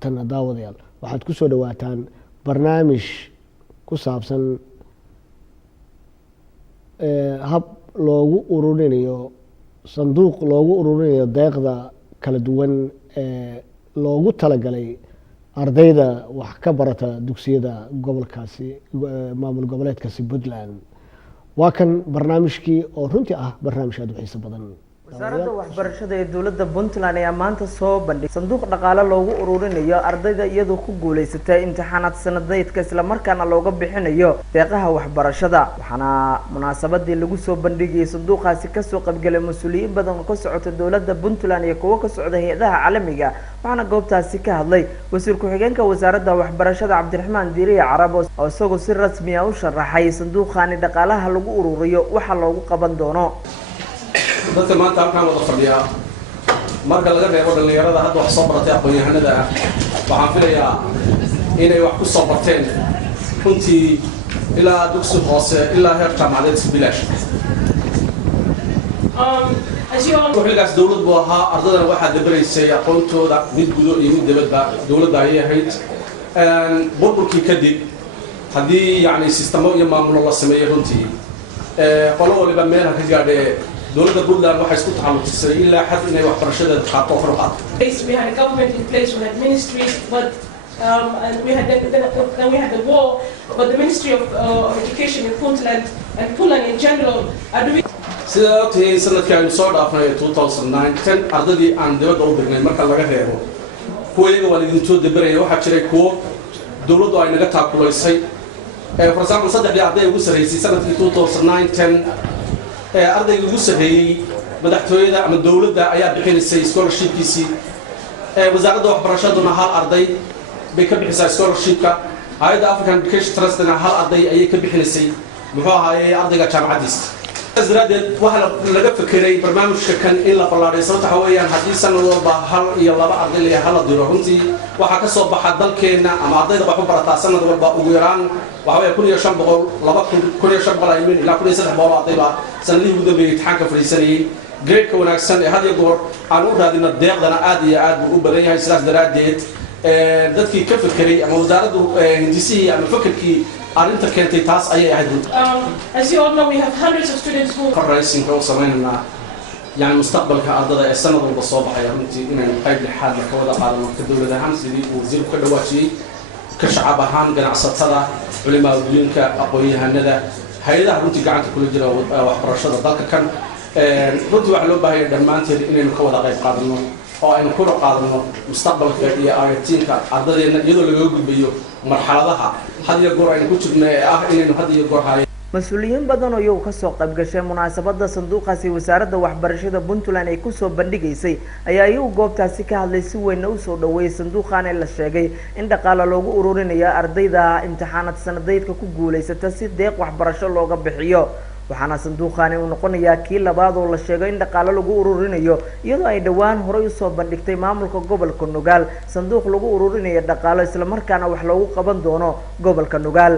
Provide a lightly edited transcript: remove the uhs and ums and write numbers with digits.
tan daawadayaal waxaad ku soo dhawaataan barnaamij ku saabsan hab loogu ururinayo sanduuq loogu ururinayo deeqda kala duwan ee loogu talagalay ardayda wax ka barata dugsiyada gobolkaasi maamul goboleedkaasi Puntland waa kan barnaamijkii oo runtii ah barnaamij aad u xiiso badan wasaaradda waxbarashada ee dowladda Puntland ayaa maanta soo bandhigay sanduuq dhaqaale loogu ururinayo ardayda iyadoo ku guuleysatay imtixaanaad sanadeedka isla markaana looga bixinayo deeqaha waxbarashada waxaana munaasabadii lagu soo bandhigay sanduuqaasi ka soo qaybgalay mas'uuliyiin badan oo ka socota dowladda Puntland iyo kuwa ka socda hay'adaha caalamiga waxaana goobtaasi ka hadlay wasiir ku-xigeenka wasaaradda waxbarashada Cabdiraxmaan Diiriye Carab oo isagoo si rasmi ah u sharaxay sanduuqani dhaqaalaha lagu ururiyo waxa loogu qaban doono dadka maanta halkaan wada fadhiya marka laga reebo dhalinyarada hadda wax soo baratay aqoon-yahanada ah waxaan filayaa inay wax ku soo barteen runtii ilaa dugsi hoose ilaa heer jaamacadeed si bilaash xilligaas dowlad buu ahaa ardadana waxaa dabaraysay aqoontooda mid gudo iyo mid dibadba dowladda ayay ahayd burburkii kadib haddii yacni sistemo iyo maamulo la sameeyey runtii qolo waliba meelha ka gaadhee dowladda Puntland waxay isku taxalluqisay ilaa xad inay waxbarashada qaabto farqad. We had a government in place, we had ministries, but and we had then we had the war, but the Ministry of Education in Puntland and Puntland in general are doing. Sida tii sanadkii soo dhaafnay 2009 ardadii aan dibadda u dirnay marka laga reebo kuwayaga waalidiintooda dabaraya waxaa jiray kuwo dowladdu ay naga taakulaysay for example saddexdii arday ugu sareysay sanadkii 2009 ardayga ugu sareeyay madaxtooyada ama dowladda ayaa bixinaysay scholarshipkiisii wasaaradda waxbarashaduna hal arday bay ka bixisay scholarshipka hay'adda African Education Trustna hal arday ayay ka bixinaysay muxuu ahaayay ardayga jaamacadiisa asraadeed waxa laga fikiray barnaamijka kan in la ballaariyo sababta waxa weeyaan haddii sanad walba hal iyo laba arday la hal diro runtii waxa ka soo baxa dalkeena ama ardayda wax u barata sanad walba ugu yaraan waxa weeye 1500 ay min ilaa 1300 ardayba sanadii ugu dambeeyay imtixaanka fariisanayay grade ka wanaagsan ee had iyo goor aan u raadino deeqdana aad iyo aad u badan yahay sidaas daraadeed dadkii ka fikiray ama wasaaraddu hindisihii ama fikirkii arinta keentay taas ayay ahayd as you all know we have hundreds of students who racing oo sameynayna yani mustaqbalka ardada ee sanad walba soo baxaya runtii inay qayb lixaad ka wada qaadano ka dowlad ahaan sidii uu wasiirku ka dhawaajiyay ka shacab ahaan ganacsatada culimada aqoon-yahanada hay'adaha runtii gacanta kula jira waxbarashada dalka kan runtii waxa loo baahan yahay dhammaanteed inaynu ka wada qayb qaadano oo aynu kula qaadano mustaqbalka iyo ayatiinka ardadeena iyadoo laga gudbayo marxaladaha had iyo goor aynu ku jirnay ah inaynu had iyo goor hayo mas'uuliyiin badan oo iyagu ka soo qayb gashay munaasabadda sanduuqaasi wasaaradda waxbarashada Puntland ay ku soo bandhigaysay ayaa iyagu goobtaasi ka hadlay si weyn u soo dhaweeyay sanduuqan ee la sheegay in dhaqaale loogu ururinayo ardayda imtixaanaad sanadeedka ku guuleysata si deeq waxbarasho looga bixiyo waxaana sanduuqani uu noqonayaa kii labaad oo la sheegay in dhaqaale lagu ururinayo iyadoo ay dhawaan hore u soo bandhigtay maamulka gobolka Nugaal sanduuq lagu ururinayo dhaqaale isla markaana wax loogu qaban doono gobolka Nugaal